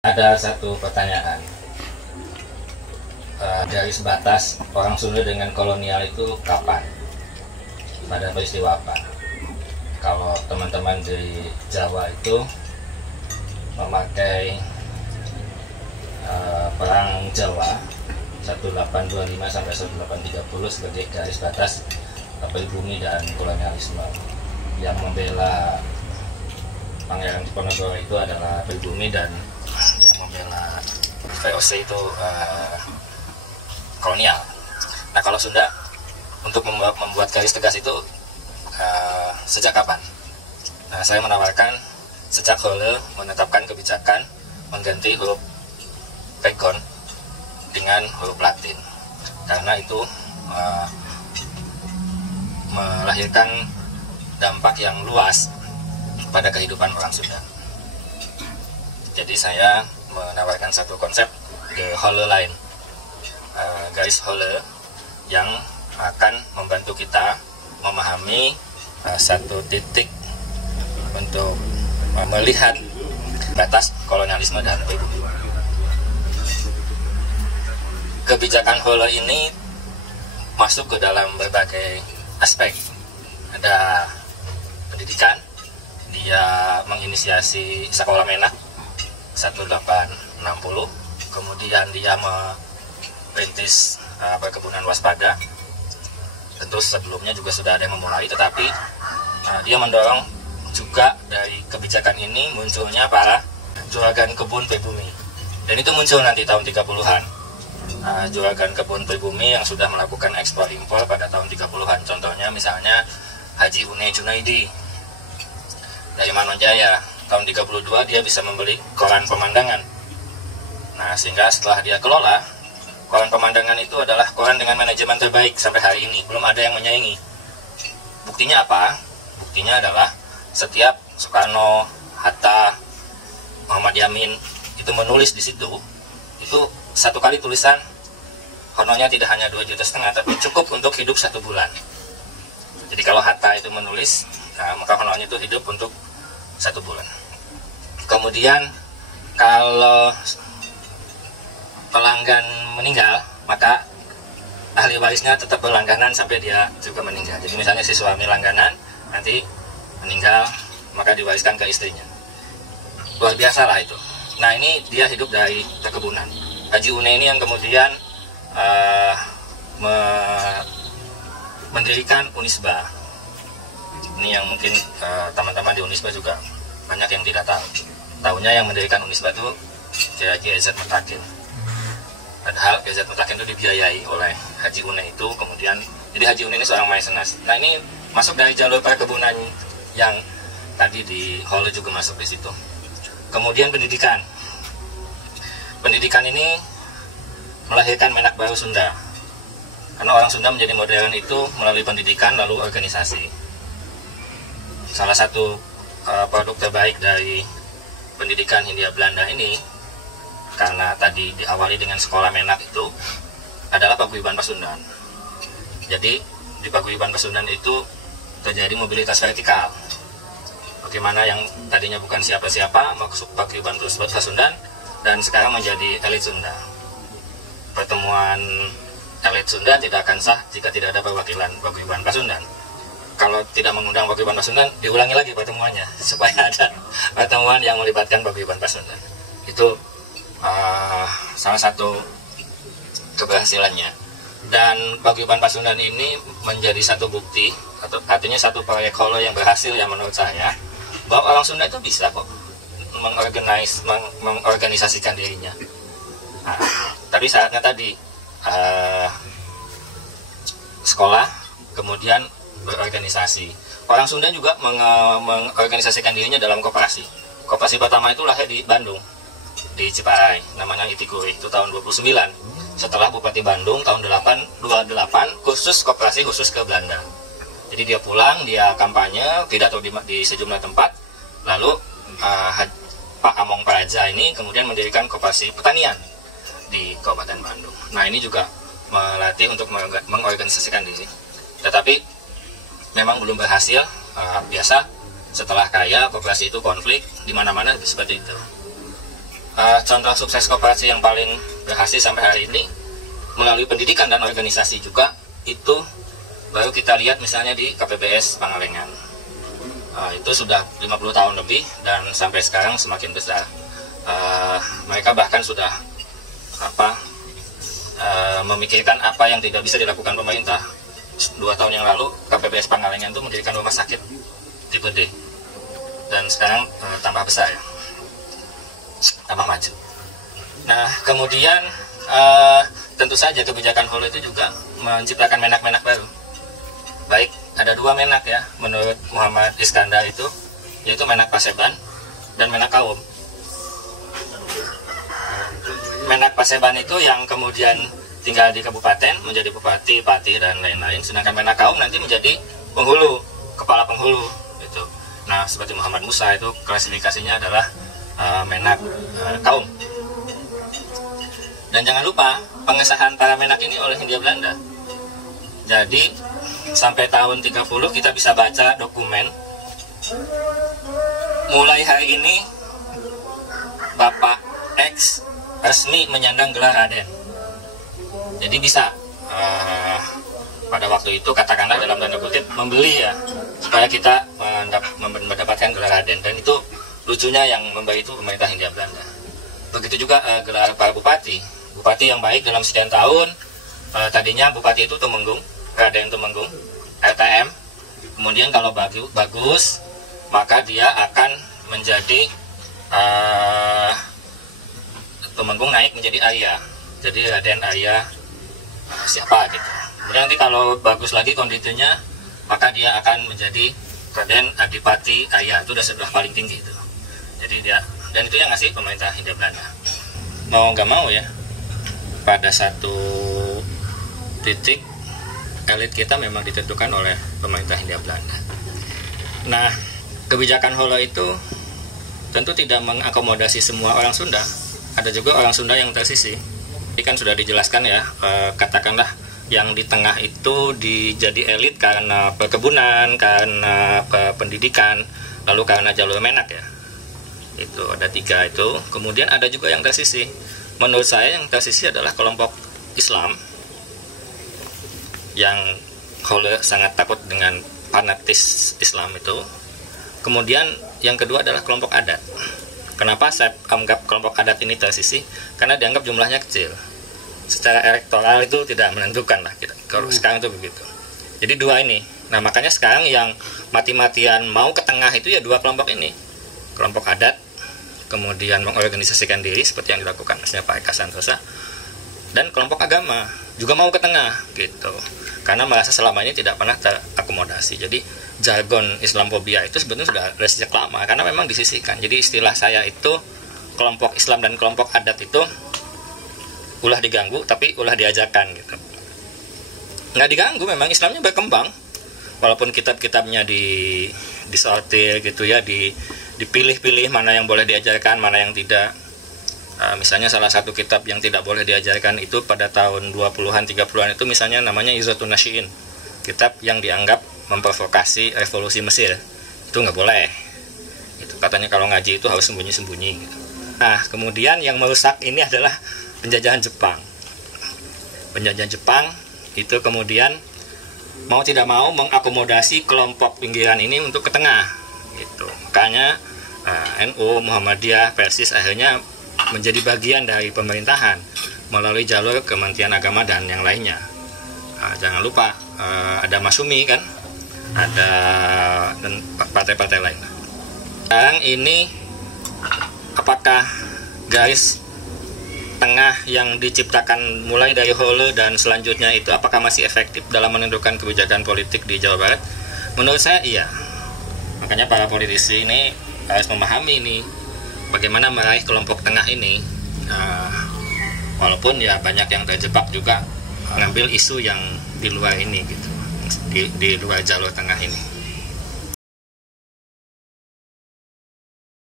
Ada satu pertanyaan, dari sebatas orang Sunda dengan kolonial itu kapan? Pada peristiwa apa? Kalau teman-teman di Jawa itu memakai perang Jawa 1825 sampai 1830 sebagai garis batas pribumi dan kolonialisme. Yang membela Pangeran Diponegoro itu adalah pribumi, dan yang membela VOC itu kolonial. Nah, kalau Sunda untuk membuat garis tegas itu sejak kapan? Nah, saya menawarkan sejak Hole menetapkan kebijakan mengganti huruf Pegon dengan huruf Latin, karena itu melahirkan dampak yang luas pada kehidupan orang Sunda. Jadi saya menawarkan satu konsep the Hole line, garis Hole yang akan membantu kita memahami satu titik untuk melihat batas kolonialisme dan pribumi. Kebijakan Hole ini masuk ke dalam berbagai aspek. Ada pendidikan, dia menginisiasi sekolah menak 1860, kemudian dia merintis perkebunan waspada. Tentu sebelumnya juga sudah ada yang memulai, tetapi dia mendorong juga dari kebijakan ini munculnya para juragan kebun pribumi, dan itu muncul nanti tahun 30-an. Juragan kebun pribumi yang sudah melakukan ekspor impor pada tahun 30-an. Contohnya misalnya Haji Une Junaidi dari Manonjaya. Tahun 32 dia bisa membeli koran pemandangan. Nah, sehingga setelah dia kelola, koran pemandangan itu adalah koran dengan manajemen terbaik sampai hari ini. Belum ada yang menyaingi. Buktinya apa? Buktinya adalah setiap Soekarno, Hatta, Muhammad Yamin itu menulis di situ, itu satu kali tulisan honornya tidak hanya 2,5 juta, tapi cukup untuk hidup 1 bulan. Jadi kalau Hatta itu menulis, maka honornya itu hidup untuk 1 bulan. Kemudian kalau pelanggan meninggal, maka ahli warisnya tetap berlangganan sampai dia juga meninggal. Jadi misalnya si suami langganan, nanti meninggal, maka diwariskan ke istrinya. Luar biasa lah itu. Nah, ini dia hidup dari perkebunan. Haji Une ini yang kemudian mendirikan Unisba. Ini yang mungkin teman-teman di Unisba juga banyak yang tidak tahu. Tahunya yang mendirikan Unisba itu Haji EZ Mutakin. Padahal EZ Mutakin itu dibiayai oleh Haji Une itu. Kemudian, jadi Haji Une ini seorang maisenas. Nah, ini masuk dari jalur perkebunan yang tadi di Hole juga masuk di situ. Kemudian pendidikan. Pendidikan ini melahirkan Menak Baru Sunda. Karena orang Sunda menjadi modern itu melalui pendidikan lalu organisasi. Salah satu produk terbaik dari pendidikan Hindia Belanda ini, karena tadi diawali dengan sekolah Menak itu, adalah Paguyuban Pasundan. Jadi di Paguyuban Pasundan itu terjadi mobilitas vertikal. Bagaimana yang tadinya bukan siapa-siapa masuk Paguyuban Pasundan dan sekarang menjadi elit Sunda. Pertemuan elit Sunda tidak akan sah jika tidak ada perwakilan Paguyuban Pasundan. Kalau tidak mengundang Paguyuban Pasundan, diulangi lagi pertemuannya supaya ada pertemuan yang melibatkan Paguyuban Pasundan. Itu salah satu keberhasilannya. Dan Paguyuban Pasundan ini menjadi satu bukti, atau artinya satu proyek Hole yang berhasil, yang menurut saya bahwa orang Sunda itu bisa kok mengorganisasikan dirinya. Nah, tapi saatnya tadi sekolah, kemudian berorganisasi. Orang Sunda juga mengorganisasikan dirinya dalam koperasi. Koperasi pertama itu lahir di Bandung, di Ciparai, namanya Itiguri, itu tahun 29. Setelah Bupati Bandung tahun 28 khusus koperasi khusus ke Belanda. Jadi dia pulang, dia kampanye, pidato di sejumlah tempat, lalu Pak Among Praja ini kemudian mendirikan koperasi pertanian di Kabupaten Bandung. Nah, ini juga melatih untuk mengorganisasikan diri. Tetapi memang belum berhasil. Biasa setelah kaya, koperasi itu konflik, di mana-mana seperti itu. contoh sukses koperasi yang paling berhasil sampai hari ini melalui pendidikan dan organisasi juga, itu baru kita lihat misalnya di KPBS Pangalengan. Itu sudah 50 tahun lebih dan sampai sekarang semakin besar. Mereka bahkan sudah memikirkan apa yang tidak bisa dilakukan pemerintah. 2 tahun yang lalu KPBS Pangalengan itu mendirikan rumah sakit tipe D, dan sekarang tambah besar, tambah maju. Nah, kemudian tentu saja kebijakan Holo itu juga menciptakan menak-menak baru. Baik, ada 2 menak ya menurut Muhammad Iskandar itu, yaitu Menak Paseban dan Menak Kaum. Menak Paseban itu yang kemudian tinggal di kabupaten, menjadi bupati, patih, dan lain-lain. Sedangkan Menak Kaum nanti menjadi penghulu, kepala penghulu itu. Nah, seperti Muhammad Musa itu klasifikasinya adalah Menak Kaum. Dan jangan lupa pengesahan para menak ini oleh Hindia Belanda. Jadi sampai tahun 30 kita bisa baca dokumen. Mulai hari ini Bapak X resmi menyandang gelar Raden. Jadi bisa pada waktu itu katakanlah dalam tanda kutip membeli ya, supaya kita mendapatkan gelar Raden. Dan itu lucunya yang memberi itu pemerintah Hindia Belanda. Begitu juga gelar para bupati. Bupati yang baik dalam sekian tahun, tadinya bupati itu Tumenggung, Raden Tumenggung, RTM. Kemudian kalau bagus, maka dia akan menjadi Tumenggung naik menjadi Arya. Jadi Raden Arya siapa gitu. Kemudian nanti kalau bagus lagi kondisinya, maka dia akan menjadi Raden Adipati Arya. Itu sudah paling tinggi itu. Jadi dia, dan itu yang ngasih pemerintah Hindia Belanda. Mau nggak mau ya, pada satu titik elit kita memang ditentukan oleh pemerintah Hindia Belanda. Nah, kebijakan Holo itu tentu tidak mengakomodasi semua orang Sunda. Ada juga orang Sunda yang tersisih. Ini kan sudah dijelaskan ya, katakanlah yang di tengah itu jadi elit karena perkebunan, karena pendidikan, lalu karena jalur menak ya. Itu ada 3 itu. Kemudian ada juga yang tersisih. Menurut saya yang tersisih adalah kelompok Islam yang Holo sangat takut dengan fanatis Islam itu. Kemudian yang kedua adalah kelompok adat. Kenapa saya anggap kelompok adat ini tersisih? Karena dianggap jumlahnya kecil. Secara elektoral itu tidak menentukan lah kita. Kalau sekarang itu begitu. Jadi 2 ini. Nah, makanya sekarang yang mati-matian mau ke tengah itu ya 2 kelompok ini. Kelompok adat, kemudian mengorganisasikan diri seperti yang dilakukan misalnya Pak Eka Santosa, dan kelompok agama juga mau ke tengah gitu, karena merasa selama ini tidak pernah terakomodasi. Jadi jargon Islamophobia itu sebenarnya sudah dari sejak lama, karena memang disisihkan. Jadi istilah saya itu kelompok Islam dan kelompok adat itu ulah diganggu tapi ulah diajarkan gitu. Nggak diganggu, memang Islamnya berkembang, walaupun kitab-kitabnya disortir gitu ya, dipilih-pilih mana yang boleh diajarkan, mana yang tidak. Misalnya salah satu kitab yang tidak boleh diajarkan itu pada tahun 20-an, 30-an itu misalnya namanya Izatun Nasyi'in. Kitab yang dianggap memprovokasi revolusi Mesir. Itu nggak boleh. Itu katanya kalau ngaji itu harus sembunyi-sembunyi gitu. Nah, kemudian yang merusak ini adalah penjajahan Jepang. Penjajahan Jepang itu kemudian mau tidak mau mengakomodasi kelompok pinggiran ini untuk ke tengah gitu. Makanya NU, Muhammadiyah, Persis akhirnya menjadi bagian dari pemerintahan melalui jalur Kementerian Agama dan yang lainnya. Jangan lupa ada Masumi kan, ada dan partai-partai lain. Sekarang ini apakah garis tengah yang diciptakan mulai dari Holo dan selanjutnya itu apakah masih efektif dalam menentukan kebijakan politik di Jawa Barat? Menurut saya iya. Makanya para politisi ini harus memahami ini, bagaimana meraih kelompok tengah ini. Walaupun ya banyak yang terjebak juga ngambil isu yang di luar ini gitu, di luar jalur tengah ini.